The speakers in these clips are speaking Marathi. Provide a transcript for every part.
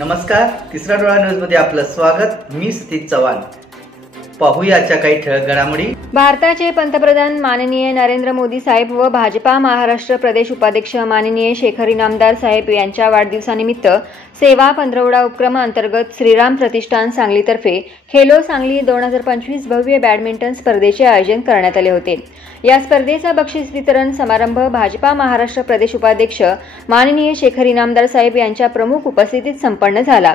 नमस्कार, तिसरा डोळा न्यूजमध्ये आपलं स्वागत। मी सतीश चव्हाण। पाहूया आजच्या काही ठळक घडामोडी। भारताचे पंतप्रधान माननीय नरेंद्र मोदी साहेब व भाजपा महाराष्ट्र प्रदेश उपाध्यक्ष माननीय शेखर इनामदार साहेब यांच्या वाढदिवसानिमित्त सेवा पंधरवडा उपक्रम अंतर्गत श्रीराम प्रतिष्ठान सांगलीतर्फे खेलो सांगली 2025 भव्य बॅडमिंटन स्पर्धेचे आयोजन करण्यात आले होते। या स्पर्धेचा बक्षीस वितरण समारंभ भाजपा महाराष्ट्र प्रदेश उपाध्यक्ष माननीय शेखर इनामदार साहेब यांच्या प्रमुख उपस्थितीत संपन्न झाला।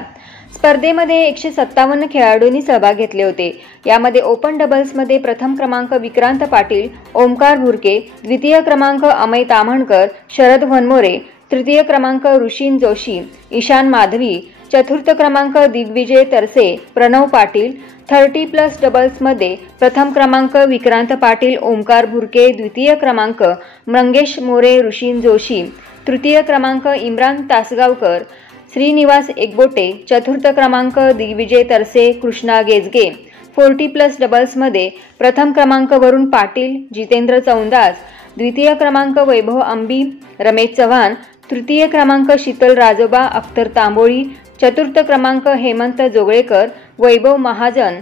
स्पर्धेमध्ये 157 खेळाडूंनी सहभाग घेतले होते। यामध्ये ओपन डबल्समध्ये प्रथम क्रमांक विक्रांत पाटील, ओमकार भुरके, द्वितीय क्रमांक अमय ताम्हणकर, शरद वनमोरे, तृतीय क्रमांक ऋषीन जोशी, ईशान माधवी, चतुर्थ क्रमांक दिग्विजय तरसे, प्रणव पाटील, 30+ डबल्समध्ये प्रथम क्रमांक विक्रांत पाटील, ओमकार भुरके, द्वितीय क्रमांक मंगेश मोरे, ऋषीन जोशी, तृतीय क्रमांक इम्रान तासगावकर, श्रीनिवास एकबोटे, चतुर्थ क्रमांक दिग्विजय तरसे, कृष्णा गेजगे, 40+ डबल्समध्ये प्रथम क्रमांक वरुण पाटील, जितेंद्र चौंदास, द्वितीय क्रमांक वैभव अंबी, रमेश चव्हाण, तृतीय क्रमांक शीतल राजोबा, अख्तर तांबोळी, चतुर्थ क्रमांक हेमंत जोगळेकर, वैभव महाजन।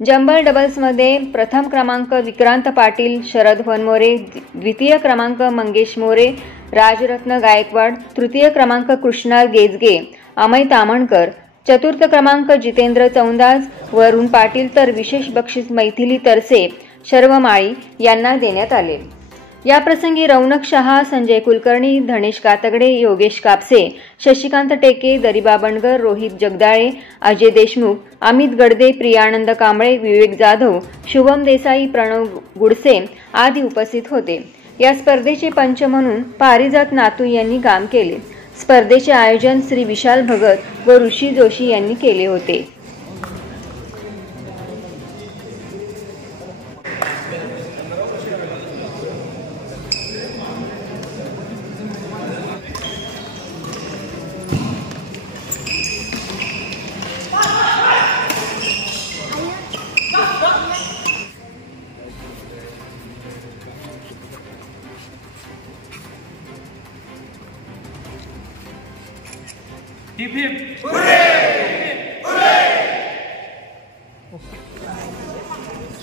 जंबल डबल्समध्ये प्रथम क्रमांक विक्रांत पाटील, शरद वनमोरे, द्वितीय क्रमांक मंगेश मोरे, राजरत्न गायकवाड, तृतीय क्रमांक कृष्णा गेजगे, अमय ताम्हणकर, चतुर्थ क्रमांक जितेंद्र चौंदास, वरुण पाटील तर विशेष बक्षीस मैथिली तरसे, शर्व माळी यांना देण्यात आले। या प्रसंगी रौनक शहा, संजय कुलकर्णी, धनेश कातगडे, योगेश कापसे, शशिकांत टेके, दरिबा बंडगर, रोहित जगदाळे, अजय देशमुख, अमित गडदे, प्रियानंद कांबळे, विवेक जाधव, शुभम देसाई, प्रणव गुडसे आदी उपस्थित होते। या स्पर्धेचे पंच म्हणून पारिजात नातू यांनी काम केले। स्पर्धेचे आयोजन श्री विशाल भगत व ऋषी जोशी यांनी केले होते।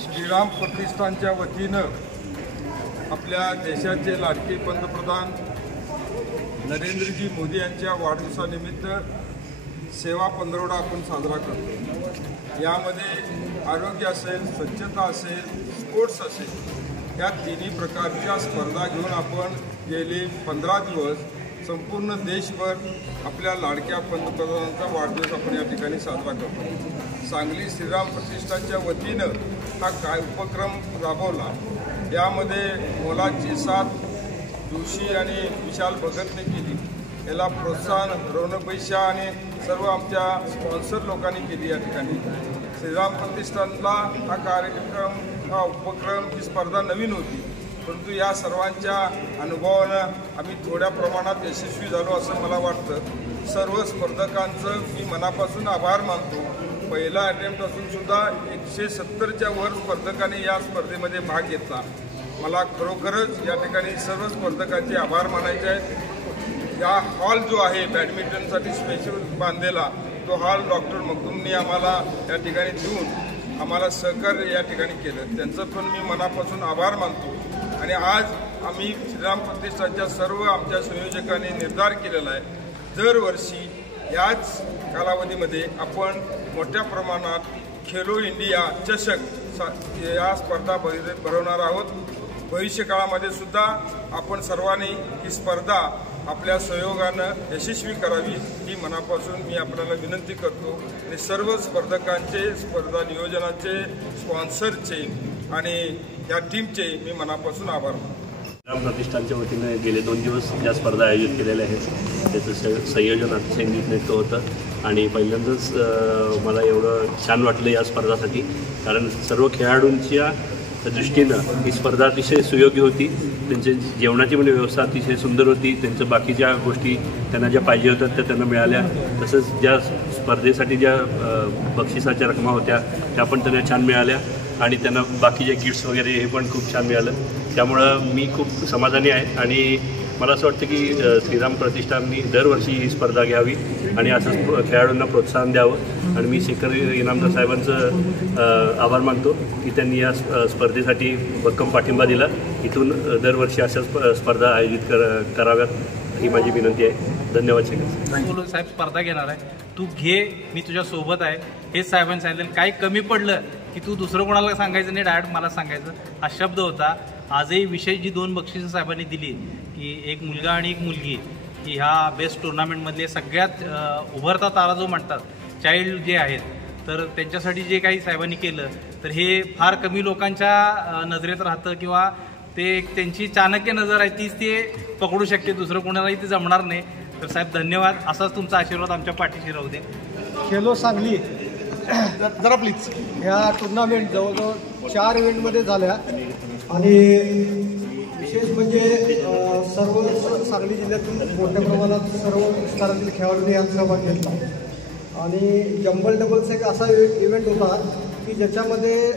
श्रीराम प्रतिष्ठानच्या वतीनं आपल्या देशाचे लाडके पंतप्रधान नरेंद्रजी मोदी यांच्या वाढदिवसानिमित्त सेवा पंधरवडा आपण साजरा करतो। यामध्ये आरोग्य असेल, स्वच्छता असेल, स्पोर्ट्स असेल, या तिन्ही प्रकारच्या स्पर्धा घेऊन आपण गेले 15 दिवस संपूर्ण देशभर आपल्या लाडक्या पंतप्रधानांचा वाढदिवस आपण या ठिकाणी साजरा करतो। सांगली श्रीराम प्रतिष्ठानच्या वतीनं हा काय उपक्रम राबवला। यामध्ये मोलाची साथ जोशी आणि विशाल भगतने केली। याला प्रोत्साहन रौनकभाई शाह आणि सर्व आमच्या स्पॉन्सर लोकांनी केली। या ठिकाणी श्रीराम प्रतिष्ठानला हा कार्यक्रम, हा उपक्रम, ही स्पर्धा नवीन होती, परंतु या सर्वांच्या अनुभवानं आम्ही थोड्या प्रमाणात यशस्वी झालो असं मला वाटतं। सर्व स्पर्धकांचं मी मनापासून आभार मानतो। पहिला अटेम्प्ट असून सुद्धा 170च्या वर स्पर्धकांनी या स्पर्धेमध्ये भाग घेतला। मला खरोखरच या ठिकाणी सर्व स्पर्धकांचे आभार मानायचे आहेत। या हॉल जो आहे बॅडमिंटनसाठी स्पेशल बांधलेला, तो हॉल डॉक्टर मखदूमनी आम्हाला या ठिकाणी देऊन आम्हाला सहकार्य या ठिकाणी केलं, त्यांचं पण मी मनापासून आभार मानतो। आणि आज आम्ही श्रीराम प्रतिष्ठानच्या सर्व आमच्या संयोजकांनी निर्धार केलेला आहे, दरवर्षी याच कालावधीमध्ये आपण मोठ्या प्रमाणात खेलो इंडिया चषक या स्पर्धा भरवणार आहोत। भविष्यकाळामध्ये सुद्धा आपण सर्वांनी ही स्पर्धा आपल्या सहयोगानं यशस्वी करावी ही मनापासून मी आपल्याला विनंती करतो। आणि सर्व स्पर्धकांचे, स्पर्धा नियोजनाचे, स्पॉन्सरचे आणि या टीमचे मी मनापासून आभार मानतो। श्रीराम प्रतिष्ठानच्या वतीने गेले 2 दिवस या स्पर्धा आयोजित केलेल्या आहेत। त्याचं संयोजन अतिशय नीटनेटकं होतं आणि पहिल्यांदाच मला एवढं छान वाटलं या स्पर्धासाठी, कारण सर्व खेळाडूंच्या दृष्टीनं ही स्पर्धा अतिशय सुयोग्य होती। त्यांची जेवणाची पण व्यवस्था अतिशय सुंदर होती। त्यांचं बाकीच्या गोष्टी त्यांना ज्या पाहिजे होत्या त्या त्यांना मिळाल्या। तसंच ज्या स्पर्धेसाठी ज्या बक्षिसाच्या रकमा होत्या त्या पण त्यांना छान मिळाल्या आणि त्यांना बाकीचे किट्स वगैरे हे पण खूप छान मिळालं। त्यामुळं मी खूप समाधानी आहे आणि मला असं वाटतं की श्रीराम प्रतिष्ठाननी दरवर्षी ही स्पर्धा घ्यावी आणि असंच खेळाडूंना प्रोत्साहन द्यावं. आणि मी शेखर इनामदार साहेबांचं आभार मानतो की त्यांनी या स्पर्धेसाठी भक्कम पाठिंबा दिला. इथून दरवर्षी अशा स्पर्धा आयोजित कराव्यात ही माझी विनंती आहे. धन्यवाद शेखर साहेब. स्पर्धा घेणार आहे, तू घे, मी तुझ्या सोबत आहे हेच साहेबांनी सांगितलं. काही कमी पडलं की तू दुसरं कोणाला सांगायचं नाही, डायरेक्ट मला सांगायचं हा शब्द होता. आजही विशेष जी 2 बक्षिसं साहेबांनी दिली की एक मुलगा आणि एक मुलगी, की ह्या बेस्ट टुर्नामेंटमधले सगळ्यात उभरता तारा जो म्हणतात चाइल्ड जे आहेत, तर त्यांच्यासाठी जे काही साहेबांनी केलं तर हे फार कमी लोकांच्या नजरेत राहतं किंवा ते त्यांची चाणक्य नजर आहे तीच ते पकडू शकते, दुसरं कोणालाही ते जमणार नाही. तर साहेब धन्यवाद. असाच तुमचा आशीर्वाद आमच्या पाठीशी राहू दे. खेलो सांगली जरा प्लीज. ह्या टुर्नामेंट जवळजवळ 4 इव्हेंटमध्ये झाल्या आणि विशेष म्हणजे सर्व सांगली जिल्ह्यातील मोठ्या प्रमाणात सर्व स्तरातील खेळाडूंनी यात सहभाग घेतला. आणि जंबल डबल्स एक असा इव्हेंट होता की ज्याच्यामध्ये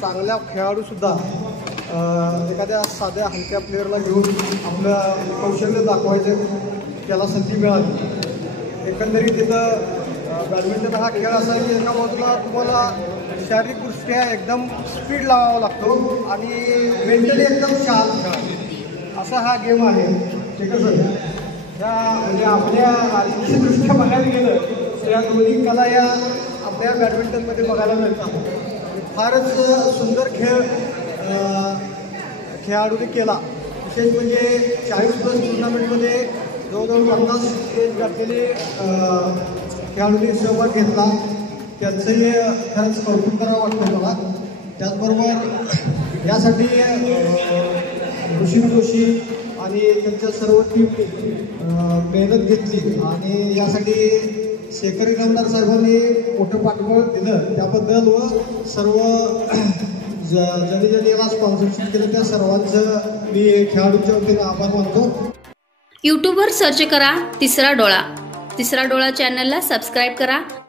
चांगल्या खेळाडूसुद्धा एखाद्या साध्या हलक्या प्लेअरला घेऊन आपलं कौशल्य दाखवायचं त्याला संधी मिळाली. एकंदरीत तिथं बॅडमिंटन हा खेळ असा की एका बाजूला तुम्हाला शारीरिकदृष्ट्या एकदम स्पीड लावावा लागतो आणि मेंटली एकदम शांत असा हा गेम आहे. ठीक आहे सर. त्या म्हणजे आपल्या आर्थिकदृष्ट्या बघायला गेलं तर या दोन्ही कला या आपल्या बॅडमिंटनमध्ये बघायला मिळतात. फारच सुंदर खेळ खेळाडूने केला. विशेष म्हणजे 40+ टुर्नामेंटमध्ये जवळजवळ 50 स्टेज गाठलेले खेळाडूंनी सहभाग घेतला. त्यांचंही खरंच कौतुक करावं वाटतं मला. त्याचबरोबर यासाठी ऋषी जोशी आणि त्यांच्या सर्व टीमने मेहनत घेतली आणि यासाठी शेखर इनामदार साहेबांनी मोठं पाठबळ दिलं त्याबद्दल व सर्व ज्यांनी याला स्पॉन्सरशिप केलं त्या सर्वांचं मी खेळाडूंच्या वतीने आभार मानतो. यूट्यूबवर सर्च करा तिसरा डोळा. तिसरा डोळा चॅनलला सबस्क्राईब करा